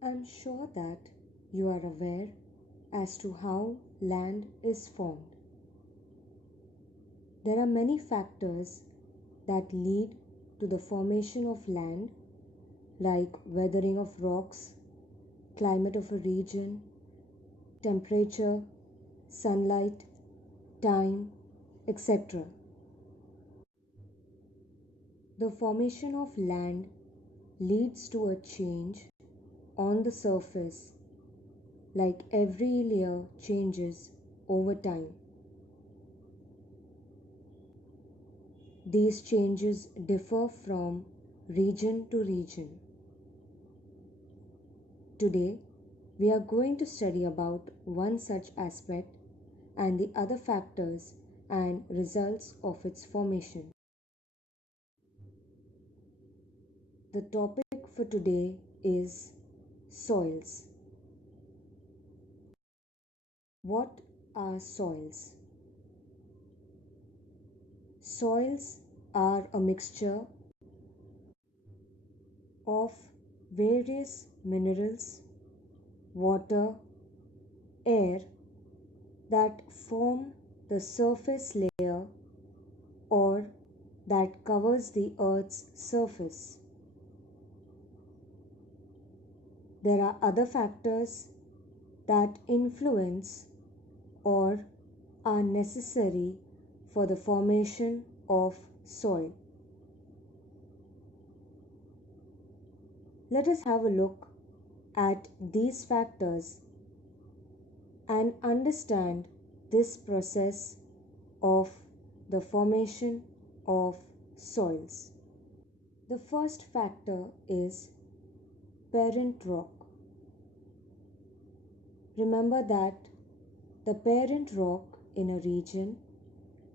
I'm sure that you are aware as to how land is formed. There are many factors that lead to the formation of land, like weathering of rocks, climate of a region, temperature, sunlight, time, etc. The formation of land leads to a change on the surface, like every layer changes over time. These changes differ from region to region. Today, we are going to study about one such aspect and the other factors and results of its formation. The topic for today is soils. What are soils? Soils are a mixture of various minerals, water, air that form the surface layer or that covers the earth's surface. There are other factors that influence or are necessary for the formation of soil. Let us have a look at these factors and understand this process of the formation of soils. The first factor is parent rock. Remember that the parent rock in a region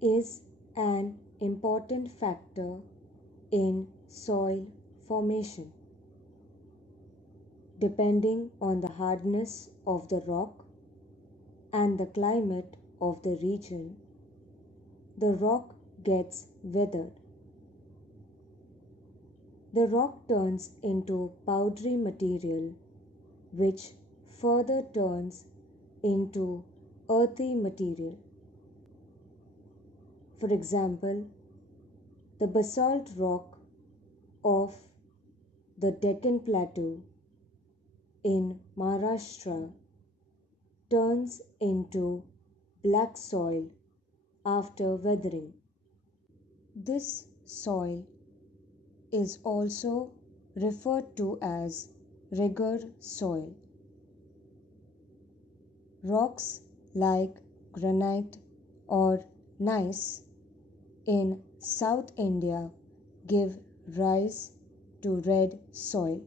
is an important factor in soil formation. Depending on the hardness of the rock and the climate of the region, the rock gets weathered. The rock turns into powdery material, which further turns into earthy material. For example, the basalt rock of the Deccan Plateau in Maharashtra turns into black soil after weathering. This soil is also referred to as regur soil. Rocks like granite or gneiss in South India give rise to red soil.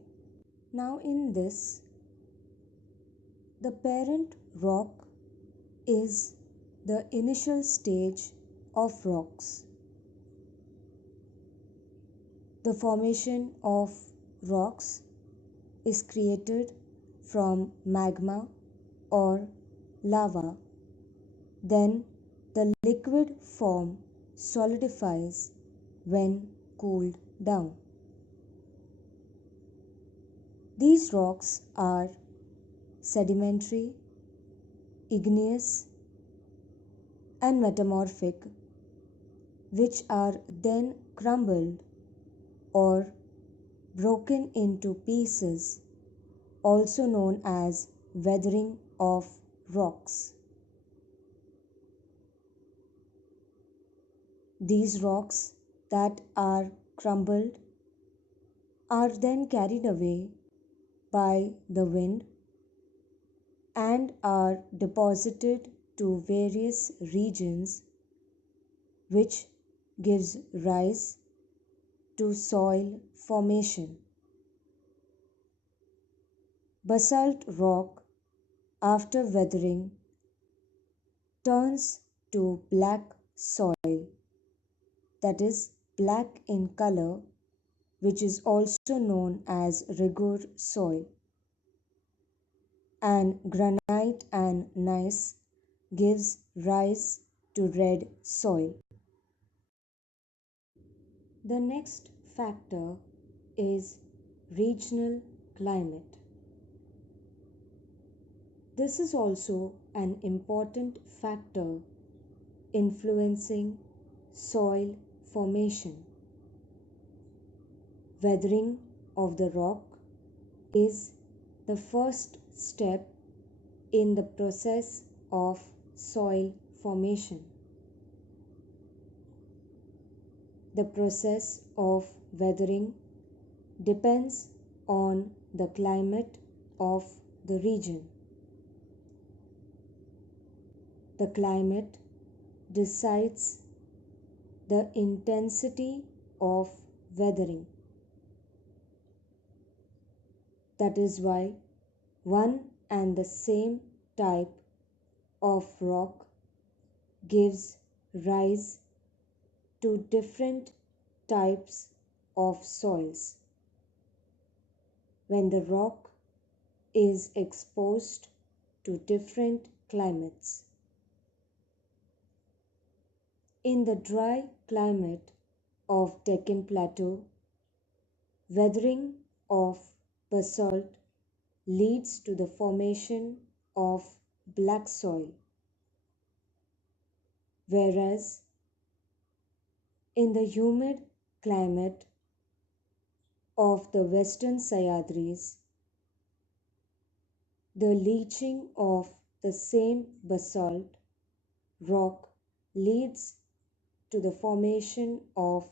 Now, in this, the parent rock is the initial stage of rocks. The formation of rocks is created from magma or lava. Then the liquid form solidifies when cooled down. These rocks are sedimentary, igneous, and metamorphic, which are then crumbled or broken into pieces, also known as weathering of rocks. These rocks that are crumbled are then carried away by the wind and are deposited to various regions, which gives rise to soil formation. Basalt rock, after weathering, turns to black soil, that is, black in color, which is also known as regur soil. And granite and gneiss gives rise to red soil. The next factor is regional climate. This is also an important factor influencing soil formation. Weathering of the rock is the first step in the process of soil formation. The process of weathering depends on the climate of the region. The climate decides the intensity of weathering. That is why one and the same type of rock gives rise to different types of soils. When the rock is exposed to different climates. In the dry climate of Deccan Plateau, weathering of basalt leads to the formation of black soil, whereas in the humid climate of the Western Sahyadris, the leaching of the same basalt rock leads to the formation of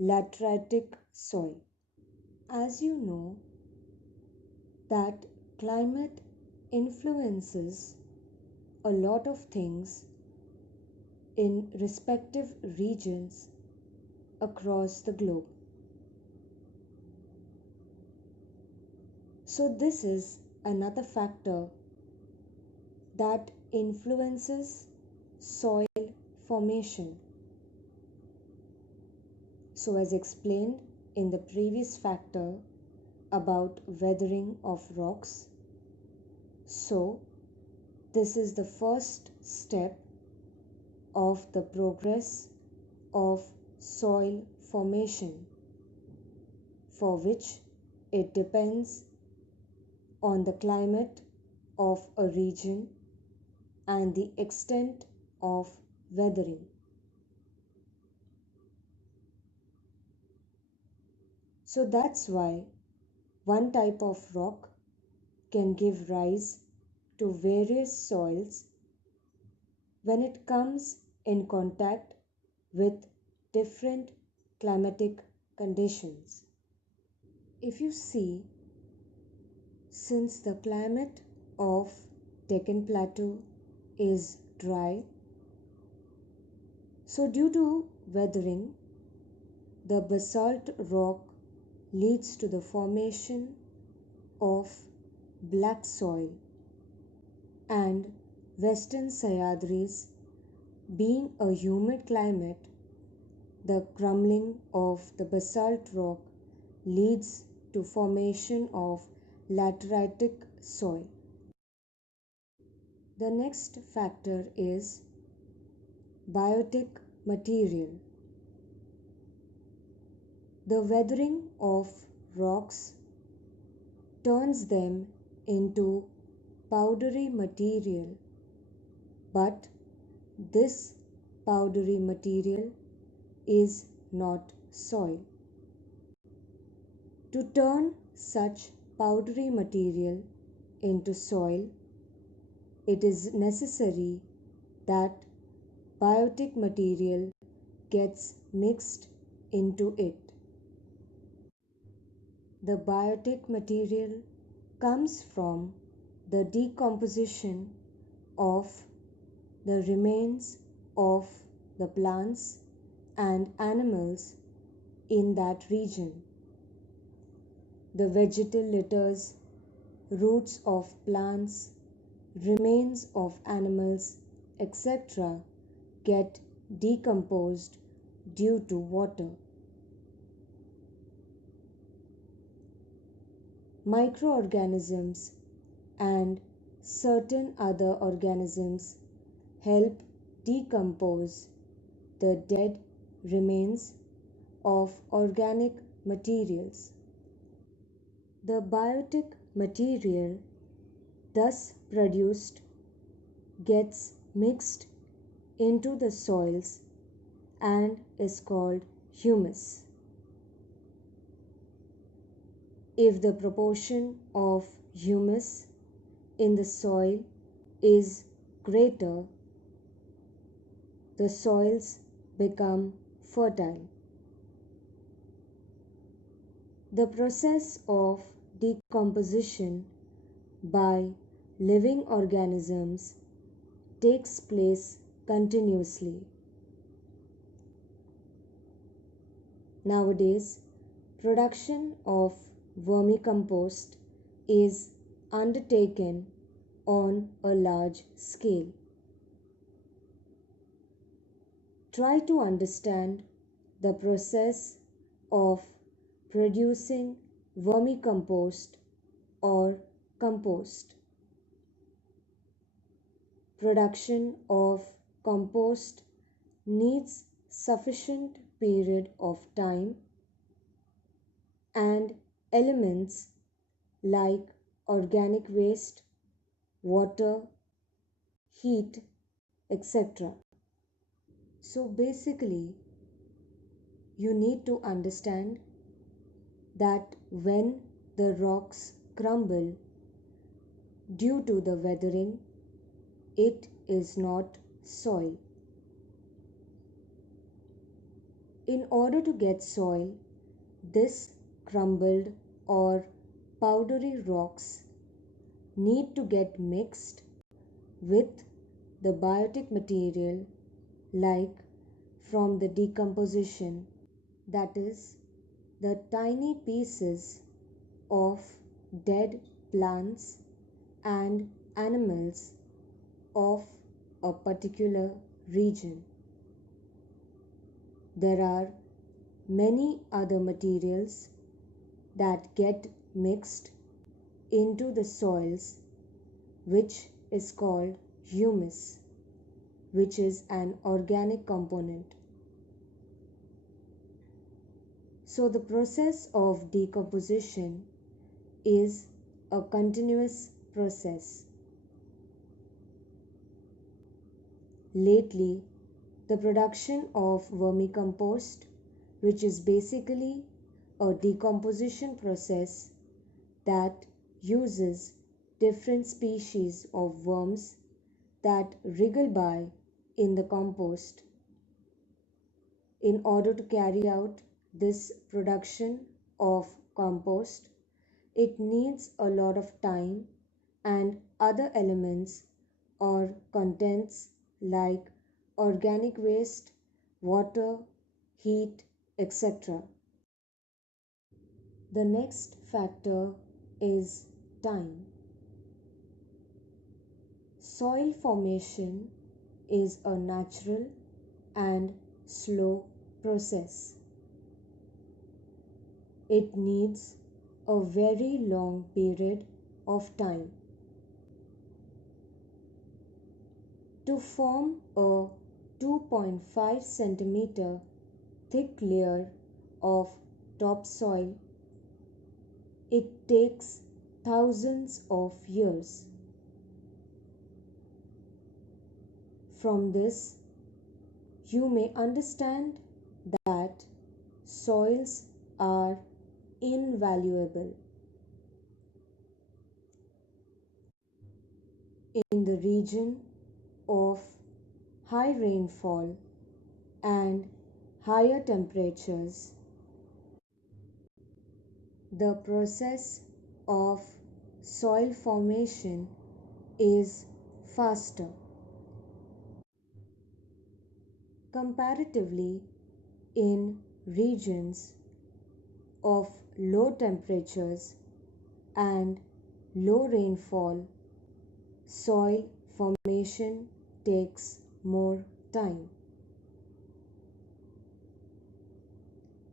lateritic soil. As you know, that climate influences a lot of things in respective regions across the globe. So this is another factor that influences soil formation. So as explained in the previous factor about weathering of rocks, so this is the first step of the progress of soil formation, for which it depends on the climate of a region and the extent of weathering. So that's why one type of rock can give rise to various soils when it comes in contact with different climatic conditions. If you see, since the climate of Deccan Plateau is dry, so due to weathering, the basalt rock leads to the formation of black soil, and Western Sahyadris being a humid climate, the crumbling of the basalt rock leads to formation of lateritic soil. The next factor is biotic material. The weathering of rocks turns them into powdery material, but this powdery material is not soil. To turn such powdery material into soil, it is necessary that biotic material gets mixed into it. The biotic material comes from the decomposition of the remains of the plants and animals in that region. The vegetal litters, roots of plants, remains of animals, etc. get decomposed due to water. Microorganisms and certain other organisms help decompose the dead remains of organic materials. The biotic material thus produced gets mixed into the soils and is called humus. If the proportion of humus in the soil is greater, the soils become fertile. The process of decomposition by living organisms takes place continuously. Nowadays, production of vermicompost is undertaken on a large scale. Try to understand the process of producing vermicompost or compost. Production of compost needs sufficient period of time and elements like organic waste, water, heat, etc. So basically, you need to understand that when the rocks crumble due to the weathering, it is not soil. In order to get soil, this crumbled or powdery rocks need to get mixed with the biotic material like from the decomposition, that is, the tiny pieces of dead plants and animals of a particular region. There are many other materials that get mixed into the soils, which is called humus, which is an organic component. So the process of decomposition is a continuous process. Lately, the production of vermicompost, which is basically a decomposition process that uses different species of worms that wriggle by in the compost. In order to carry out this production of compost, it needs a lot of time and other elements or contents like organic waste, water, heat, etc. The next factor is time. Soil formation is a natural and slow process. It needs a very long period of time. To form a 2.5 centimeter thick layer of topsoil, it takes thousands of years. From this, you may understand that soils are invaluable. In the region of high rainfall and higher temperatures, the process of soil formation is faster. Comparatively, in regions of low temperatures and low rainfall, soil formation takes more time.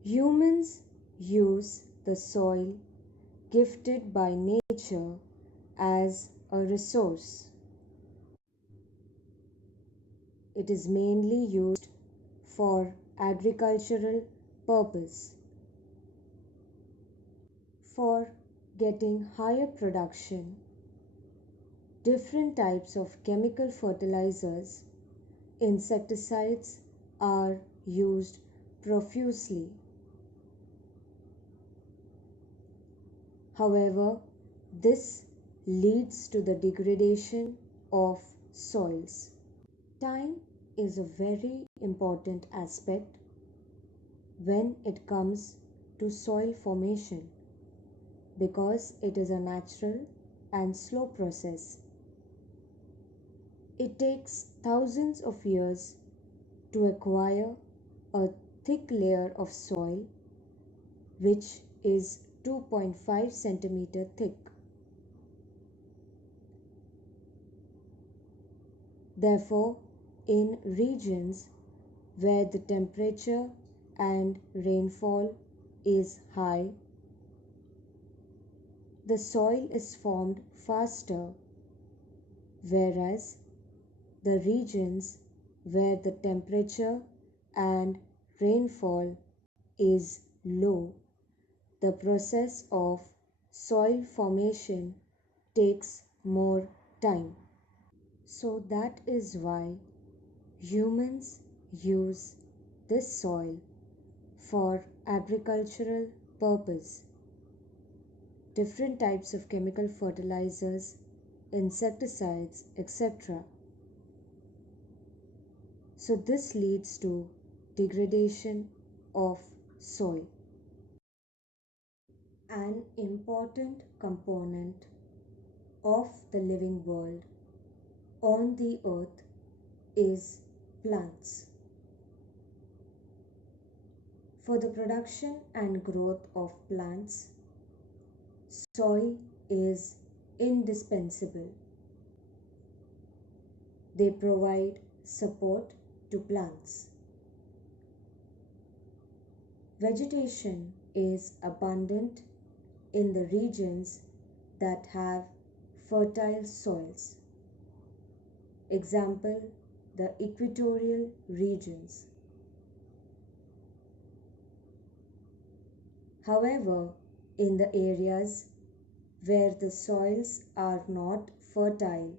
Humans use the soil gifted by nature as a resource. It is mainly used for agricultural purpose. For getting higher production, different types of chemical fertilizers, insecticides are used profusely. However, this leads to the degradation of soils. Time is a very important aspect when it comes to soil formation because it is a natural and slow process. It takes thousands of years to acquire a thick layer of soil which is 2.5 centimeter thick. Therefore, in regions where the temperature and rainfall is high, the soil is formed faster, whereas the regions where the temperature and rainfall is low, the process of soil formation takes more time. So that is why humans use this soil for agricultural purpose. Different types of chemical fertilizers, insecticides, etc. So this leads to degradation of soil. An important component of the living world on the earth is plants. For the production and growth of plants, soil is indispensable. They provide support to plants. Vegetation is abundant in the regions that have fertile soils. Example, the equatorial regions. However, in the areas where the soils are not fertile,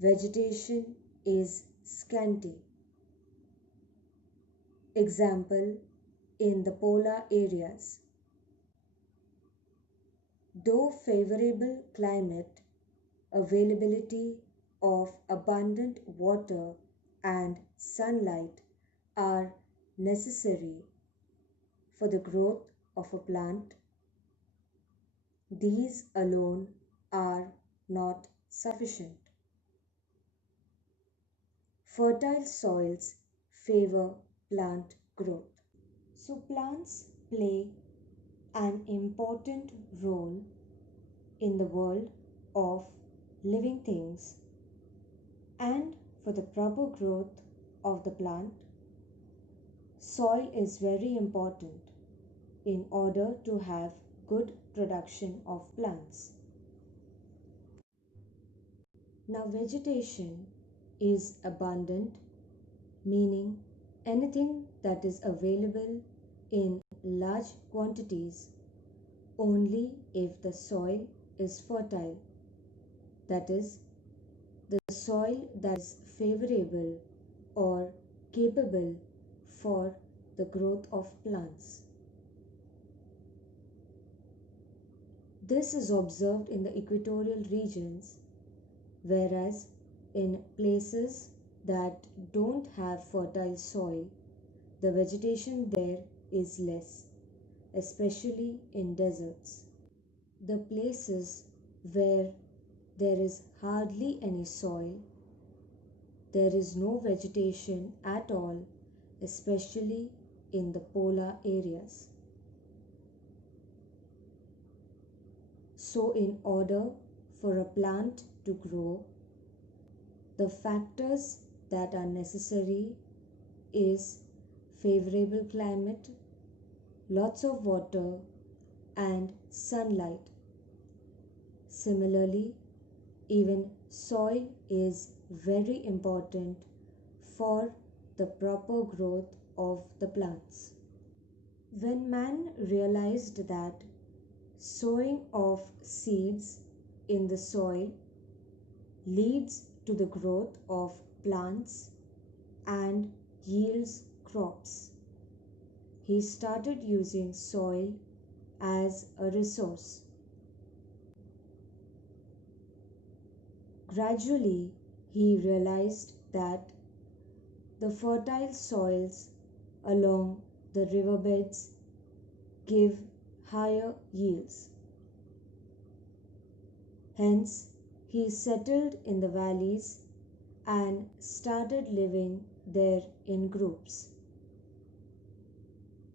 vegetation is scanty. Example, in the polar areas. Though favorable climate, availability of abundant water and sunlight are necessary for the growth of a plant, these alone are not sufficient. Fertile soils favor plant growth. So plants play an important role in the world of living things, and for the proper growth of the plant, soil is very important in order to have good production of plants. Now vegetation is abundant, meaning anything that is available in large quantities only if the soil is fertile, that is, the soil that is favorable or capable for the growth of plants. This is observed in the equatorial regions, whereas in places that don't have fertile soil, the vegetation there is less, especially in deserts. The places where there is hardly any soil, there is no vegetation at all, especially in the polar areas. So, in order for a plant to grow, the factors that are necessary is favorable climate, lots of water, and sunlight. Similarly, even soil is very important for the proper growth of the plants. When man realized that sowing of seeds in the soil leads to the growth of plants and yields crops. He started using soil as a resource. Gradually, he realized that the fertile soils along the riverbeds give higher yields. Hence, he settled in the valleys and started living there in groups.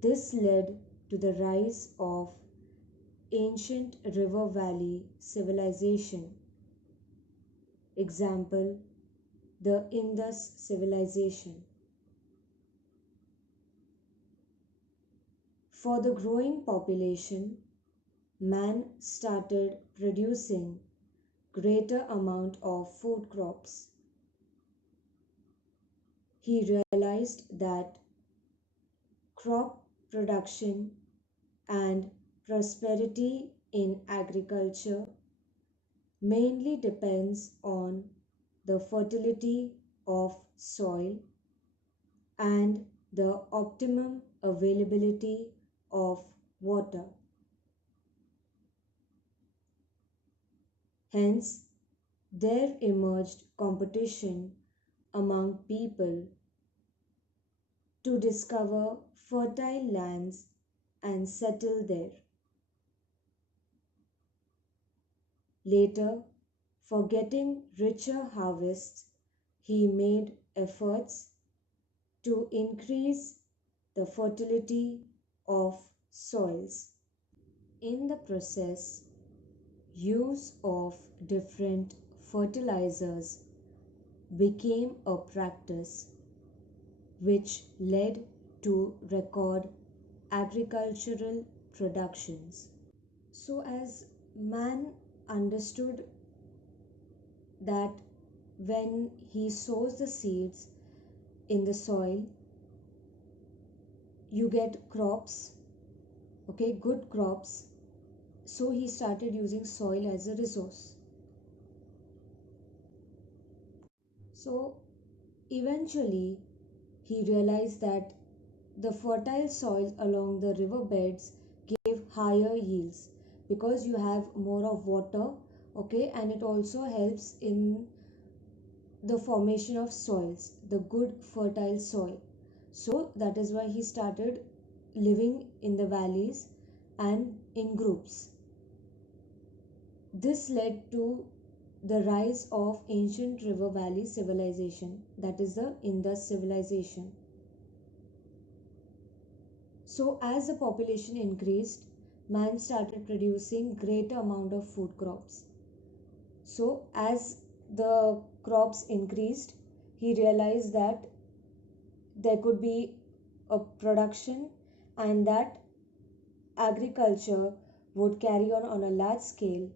This led to the rise of ancient river valley civilization. Example, the Indus civilization. For the growing population, man started producing greater amount of food crops. He realized that crop production and prosperity in agriculture mainly depends on the fertility of soil and the optimum availability of water. Hence, there emerged competition among people to discover fertile lands and settle there. Later, for getting richer harvests, he made efforts to increase the fertility of soils. In the process, use of different fertilizers became a practice which led to record agricultural productions. So, as man understood that when he sows the seeds in the soil, you get crops, okay, good crops. So, he started using soil as a resource. So, eventually, he realized that the fertile soils along the riverbeds give higher yields because you have more of water, okay, and it also helps in the formation of soils, the good fertile soil. So that is why he started living in the valleys and in groups. This led to the rise of ancient river valley civilization, that is the Indus civilization. So as the population increased, man started producing greater amount of food crops. So as the crops increased, he realized that there could be a production and that agriculture would carry on a large scale,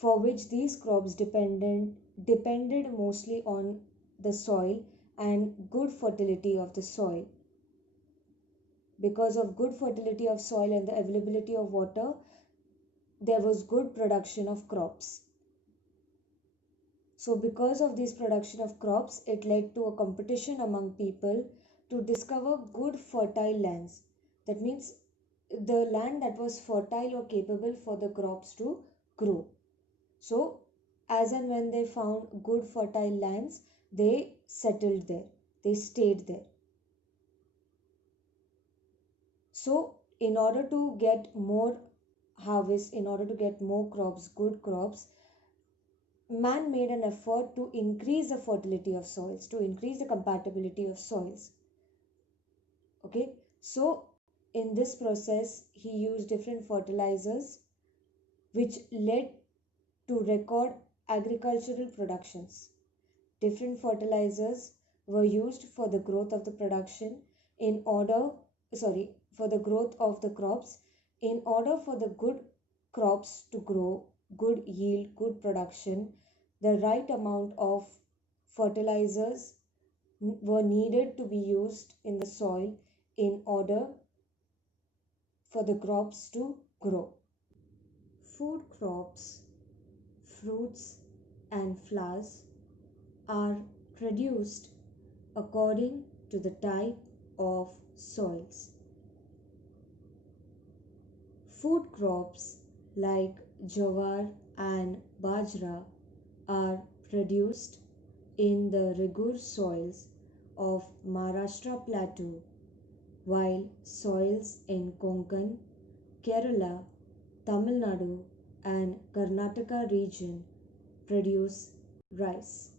for which these crops depended mostly on the soil and good fertility of the soil. Because of good fertility of soil and the availability of water, there was good production of crops. So because of this production of crops, it led to a competition among people to discover good fertile lands. That means the land that was fertile or capable for the crops to grow. So as and when they found good fertile lands, they settled there, they stayed there. So in order to get more harvest, in order to get more crops, good crops, man made an effort to increase the fertility of soils, to increase the compatibility of soils. Okay, so in this process, he used different fertilizers which led to record agricultural productions. Different fertilizers were used for the growth of the production in order, for the growth of the crops, in order for the good crops to grow, good yield, good production. The right amount of fertilizers were needed to be used in the soil in order for the crops to grow. Food crops, fruits, and flowers are produced according to the type of soils. Food crops like jowar and bajra are produced in the Regur soils of Maharashtra plateau, while soils in Konkan, Kerala, Tamil Nadu, and Karnataka region produce rice.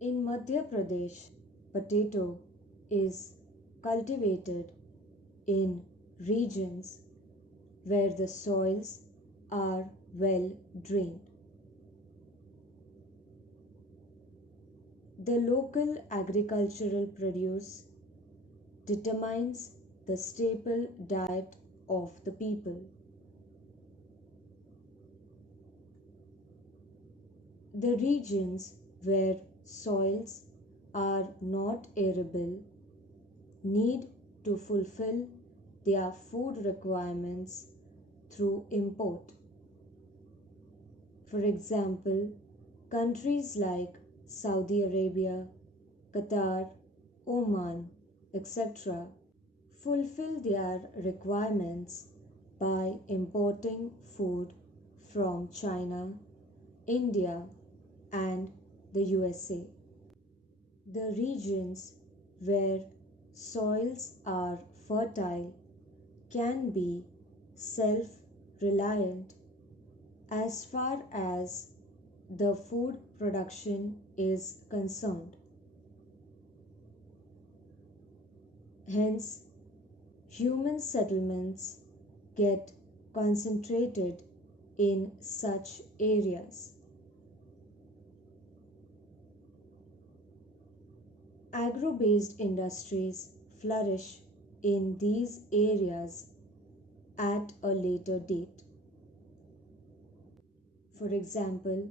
In Madhya Pradesh, potato is cultivated in regions where the soils are well drained. The local agricultural produce determines the staple diet of the people. The regions where soils are not arable need to fulfill their food requirements through import. For example, countries like Saudi Arabia, Qatar, Oman, etc. fulfill their requirements by importing food from China, India, and the USA. The regions where soils are fertile can be self reliant as far as the food production is concerned. Hence, human settlements get concentrated in such areas. Agro-based industries flourish in these areas at a later date. For example,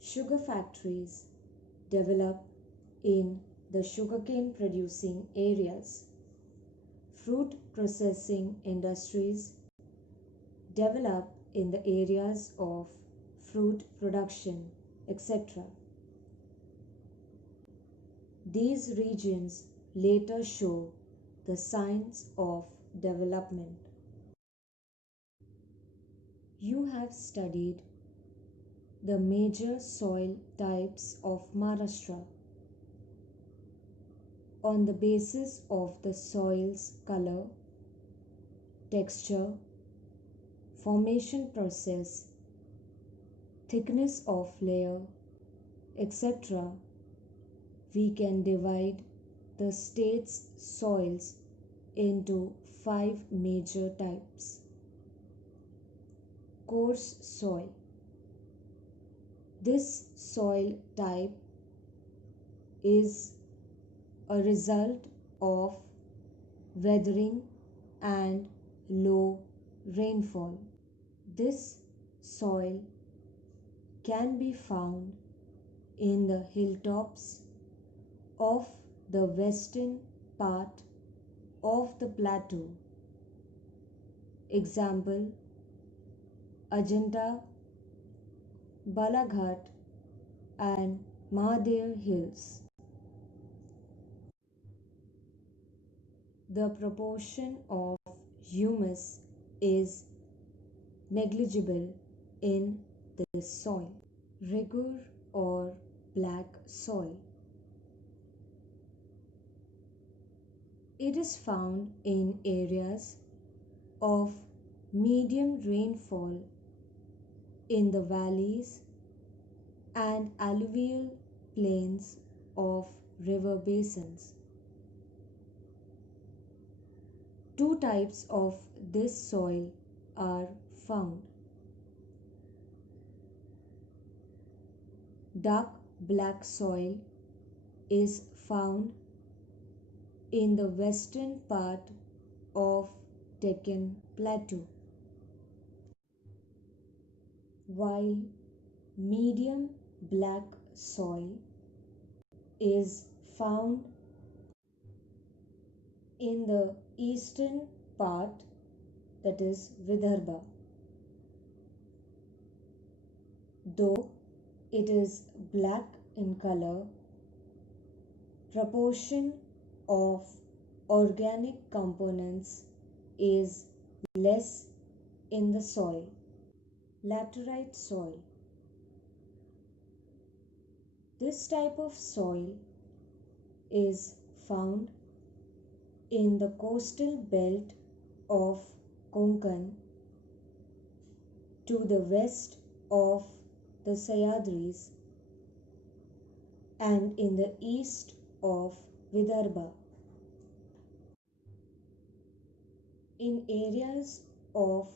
sugar factories develop in the sugarcane producing areas. Fruit processing industries develop in the areas of fruit production, etc. These regions later show the signs of development. You have studied the major soil types of Maharashtra. On the basis of the soil's color, texture, formation process, thickness of layer, etc., we can divide the state's soils into 5 major types. Coarse soil. This soil type is a result of weathering and low rainfall. This soil can be found in the hilltops of the western part of the plateau. Example: Ajanta, Balaghat, and Mahadev Hills. The proportion of humus is negligible in this soil. Regur or black soil. It is found in areas of medium rainfall in the valleys and alluvial plains of river basins. Two types of this soil are found. Dark black soil is found in the western part of Deccan Plateau, while medium black soil is found in the eastern part, that is Vidarbha. Though it is black in color, proportion of organic components is less in the soil. Laterite soil. This type of soil is found in the coastal belt of Konkan to the west of the Sahyadris and in the east of Vidarbha. In areas of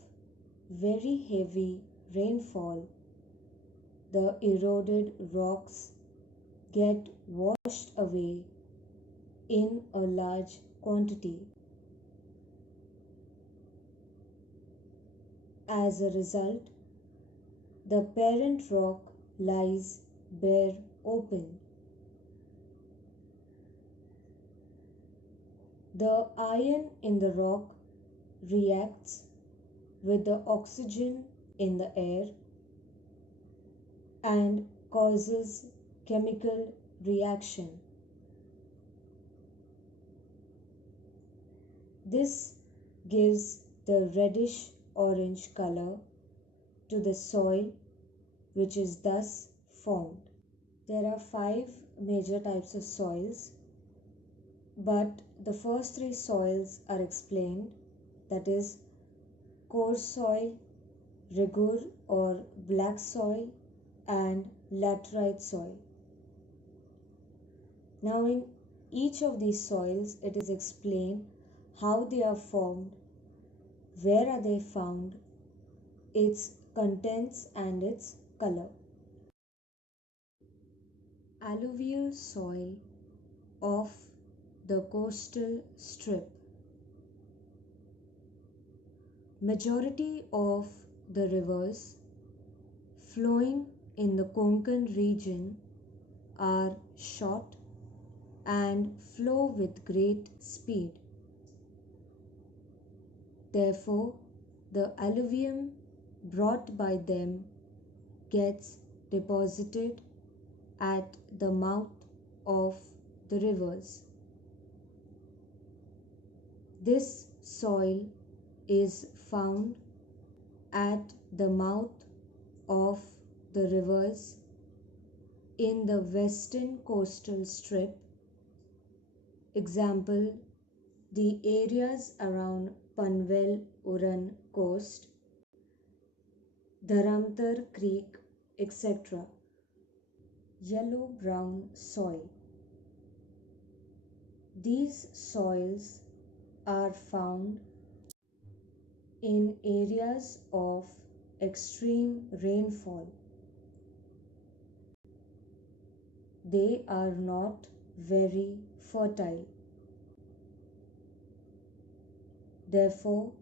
very heavy rainfall, the eroded rocks get washed away in a large quantity. As a result, the parent rock lies bare open. The iron in the rock reacts with the oxygen in the air and causes chemical reaction. This gives the reddish orange color to the soil, which is thus formed. There are 5 major types of soils, but the first 3 soils are explained, that is coarse soil, regur or black soil, and laterite soil. Now in each of these soils it is explained how they are formed, where are they found, its contents and its color. Alluvial soil of the coastal strip. Majority of the rivers flowing in the Konkan region are short and flow with great speed. Therefore, the alluvium brought by them gets deposited at the mouth of the rivers. This soil is found at the mouth of the rivers in the western coastal strip. Example, the areas around Panvel Uran coast, Dharamtar Creek, etc. Yellow-brown soil. These soils are found in areas of extreme rainfall. They are not very fertile. Therefore,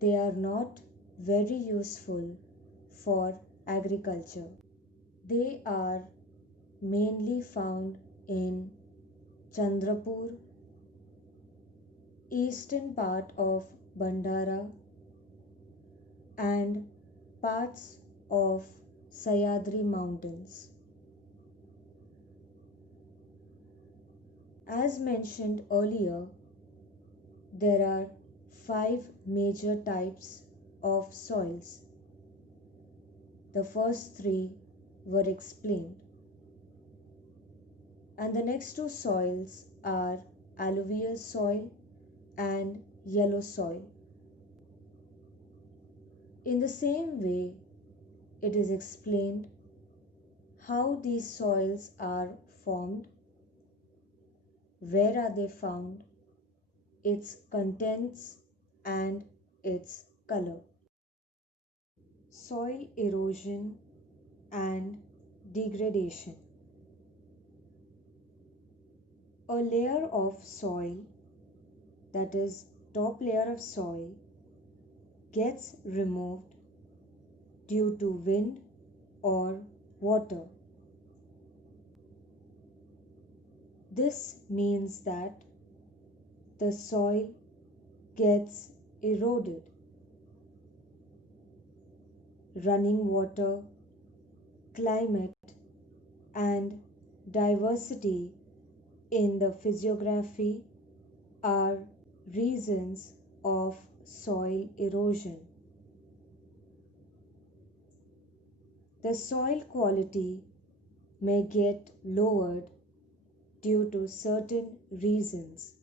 they are not very useful for agriculture. They are mainly found in Chandrapur, eastern part of Bandara, and parts of Sahyadri mountains. As mentioned earlier, there are 5 major types of soils. The first 3 were explained, and the next 2 soils are alluvial soil and yellow soil. In the same way, it is explained how these soils are formed, where are they found, its contents and its color. Soil erosion and degradation. A layer of soil, that is top layer of soil, gets removed due to wind or water. This means that the soil gets eroded. Running water, climate, and diversity in the physiography are reasons of soil erosion. The soil quality may get lowered due to certain reasons.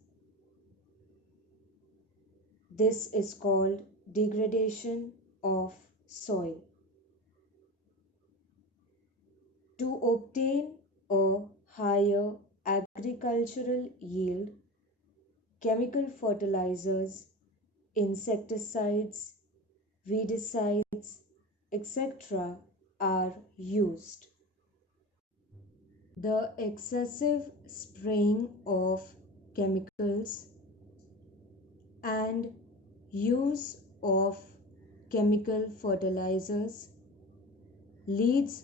This is called degradation of soil. To obtain a higher agricultural yield, chemical fertilizers, insecticides, weedicides, etc. are used. The excessive spraying of chemicals and use of chemical fertilizers leads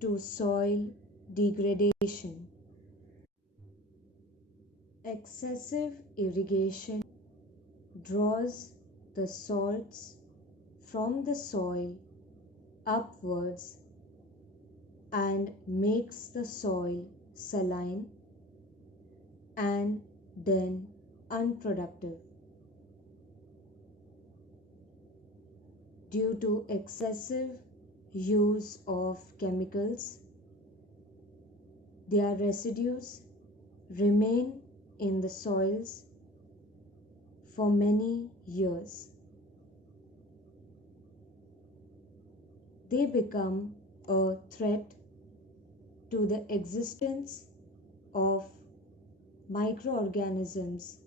to soil degradation. Excessive irrigation draws the salts from the soil upwards and makes the soil saline and then unproductive. Due to excessive use of chemicals, their residues remain in the soils for many years. They become a threat to the existence of microorganisms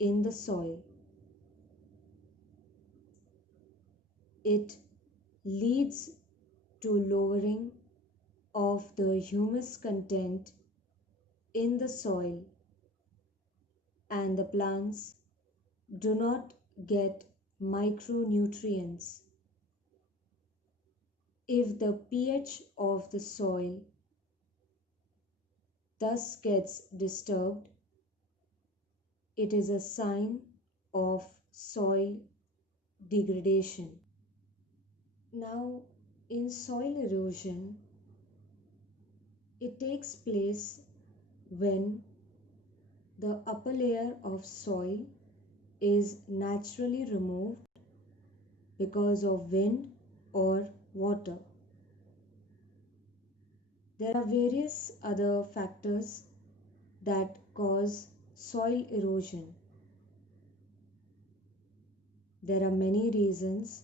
in the soil. It leads to lowering of the humus content in the soil, and the plants do not get micronutrients. If the pH of the soil thus gets disturbed, it is a sign of soil degradation. Now, in soil erosion, it takes place when the upper layer of soil is naturally removed because of wind or water. There are various other factors that cause soil erosion. There are many reasons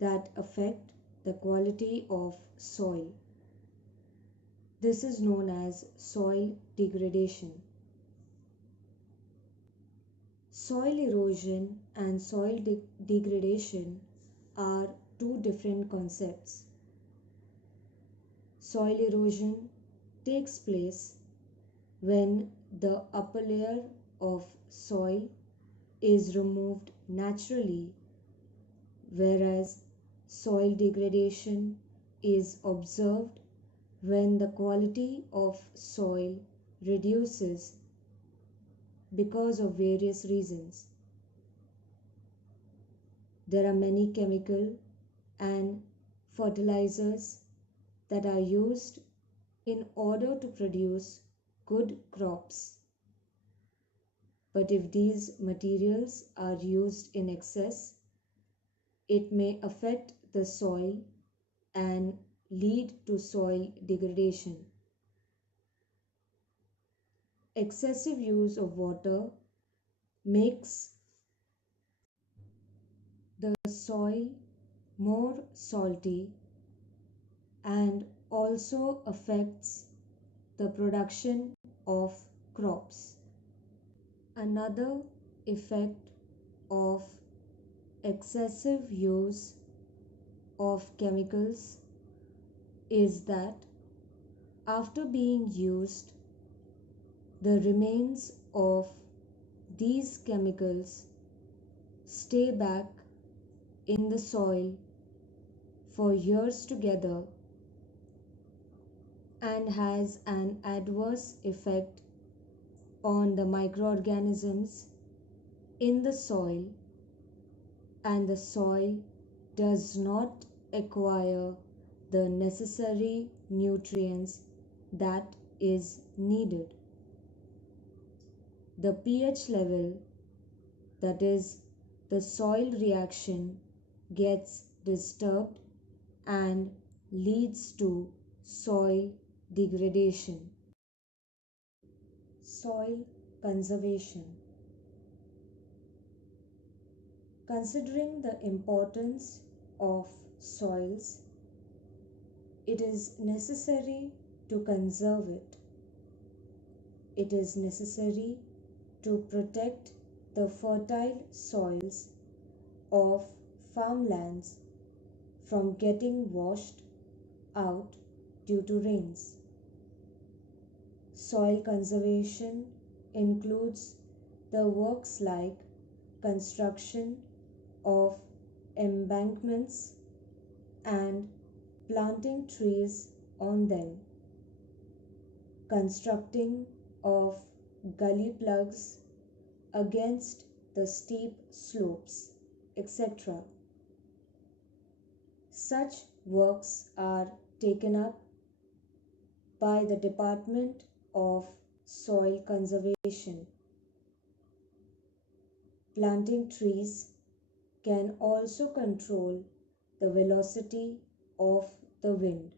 that affect the quality of soil. This is known as soil degradation. Soil erosion and soil degradation are two different concepts. Soil erosion takes place when the upper layer of soil is removed naturally, whereas soil degradation is observed when the quality of soil reduces because of various reasons. There are many chemical and fertilizers that are used in order to produce good crops. But if these materials are used in excess, it may affect the soil and lead to soil degradation. Excessive use of water makes the soil more salty and also affects the production of crops. Another effect of excessive use of chemicals is that after being used, the remains of these chemicals stay back in the soil for years together and has an adverse effect on the microorganisms in the soil, and the soil does not acquire the necessary nutrients that is needed. The pH level, that is, the soil reaction, gets disturbed and leads to soil degradation. Soil conservation. Considering the importance of soils, it is necessary to conserve it. It is necessary to protect the fertile soils of farmlands from getting washed out due to rains. Soil conservation includes the works like construction of embankments and planting trees on them, constructing of gully plugs against the steep slopes, etc. Such works are taken up by the Department of Soil Conservation. Planting trees can also control the velocity of the wind.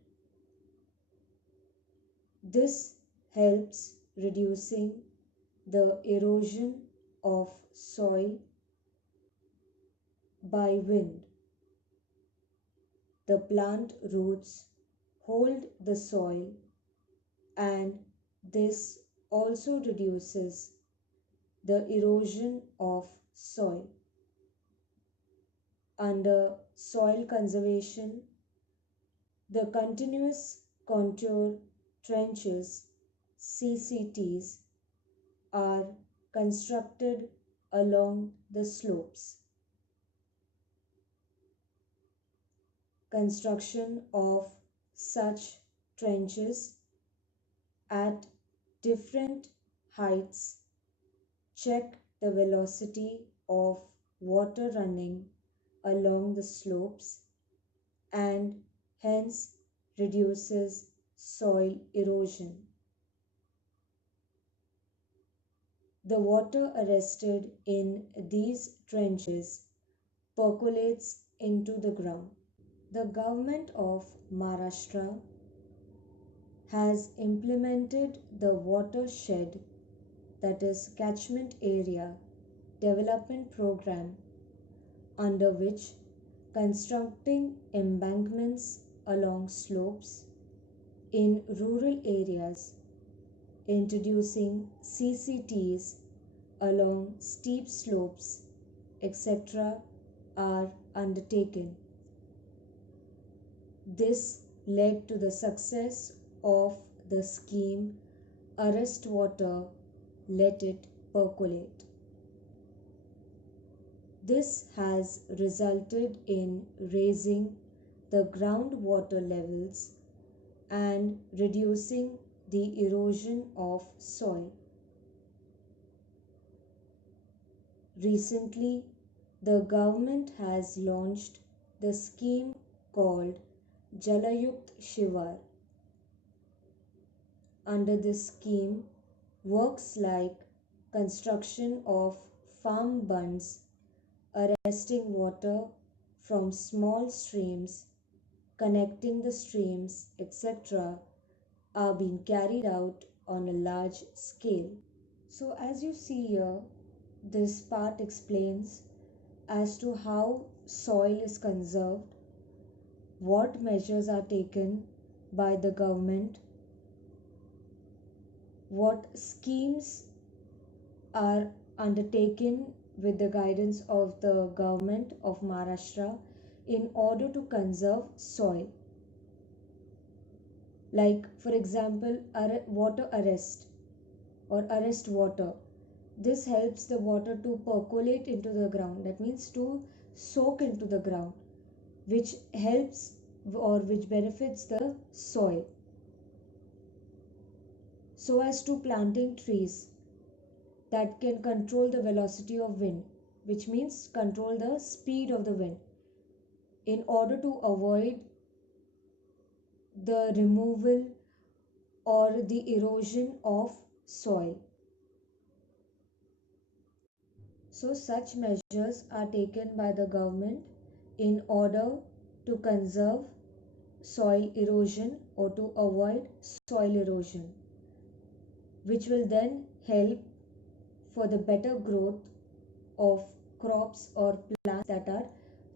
This helps reducing the erosion of soil by wind. The plant roots hold the soil, and this also reduces the erosion of soil. Under soil conservation, the continuous contour trenches (CCTs) are constructed along the slopes. Construction of such trenches at different heights check the velocity of water running along the slopes and hence reduces soil erosion. The water arrested in these trenches percolates into the ground. The government of Maharashtra has implemented the watershed, that is catchment area development program, under which constructing embankments along slopes in rural areas, introducing CCTs along steep slopes, etc. are undertaken. This led to the success of the scheme Arrest Water, Let It Percolate. This has resulted in raising the groundwater levels and reducing the erosion of soil. Recently, the government has launched the scheme called Jalayukt Shivar. Under this scheme, works like construction of farm bunds arresting water from small streams, connecting the streams, etc., are being carried out on a large scale. So as you see here, this part explains as to how soil is conserved, what measures are taken by the government, what schemes are undertaken with the guidance of the government of Maharashtra in order to conserve soil. Like, for example, water arrest or arrest water. This helps the water to percolate into the ground, that means to soak into the ground, which helps or which benefits the soil. So as to planting trees that can control the velocity of wind, which means control the speed of the wind, in order to avoid the removal or the erosion of soil. So, such measures are taken by the government in order to conserve soil erosion or to avoid soil erosion, which will then help for the better growth of crops or plants that are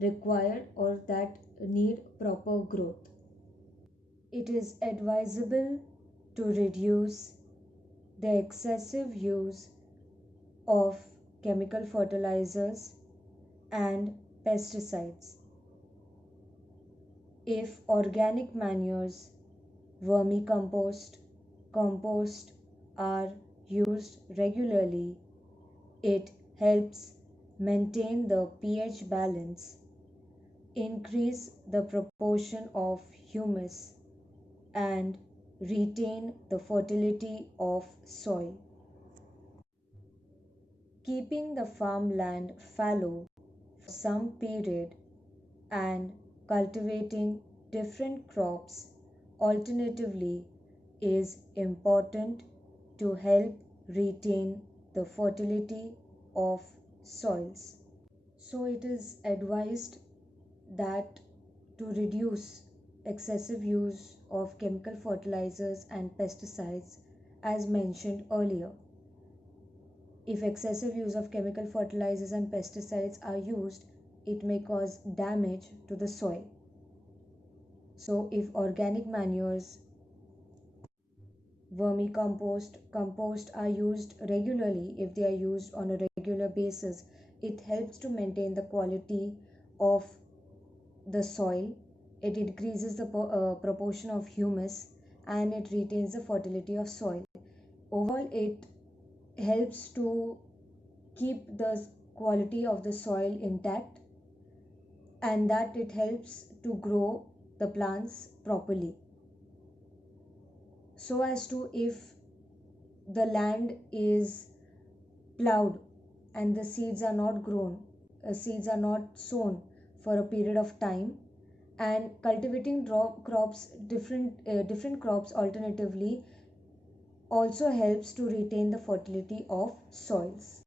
required or that need proper growth. It is advisable to reduce the excessive use of chemical fertilizers and pesticides. If organic manures, vermicompost, compost are used regularly, it helps maintain the pH balance, increase the proportion of humus, and retain the fertility of soil. Keeping the farmland fallow for some period and cultivating different crops alternatively is important to help retain the fertility of soils. So, it is advised that to reduce excessive use of chemical fertilizers and pesticides, as mentioned earlier. If excessive use of chemical fertilizers and pesticides are used, it may cause damage to the soil. So, if organic manures, vermicompost, compost are used regularly, if they are used on a regular basis, it helps to maintain the quality of the soil, it increases the proportion of humus, and it retains the fertility of soil. Overall, it helps to keep the quality of the soil intact and that it helps to grow the plants properly. So as to if the land is plowed and the seeds are not grown, seeds are not sown for a period of time, and cultivating crops different crops alternatively also helps to retain the fertility of soils.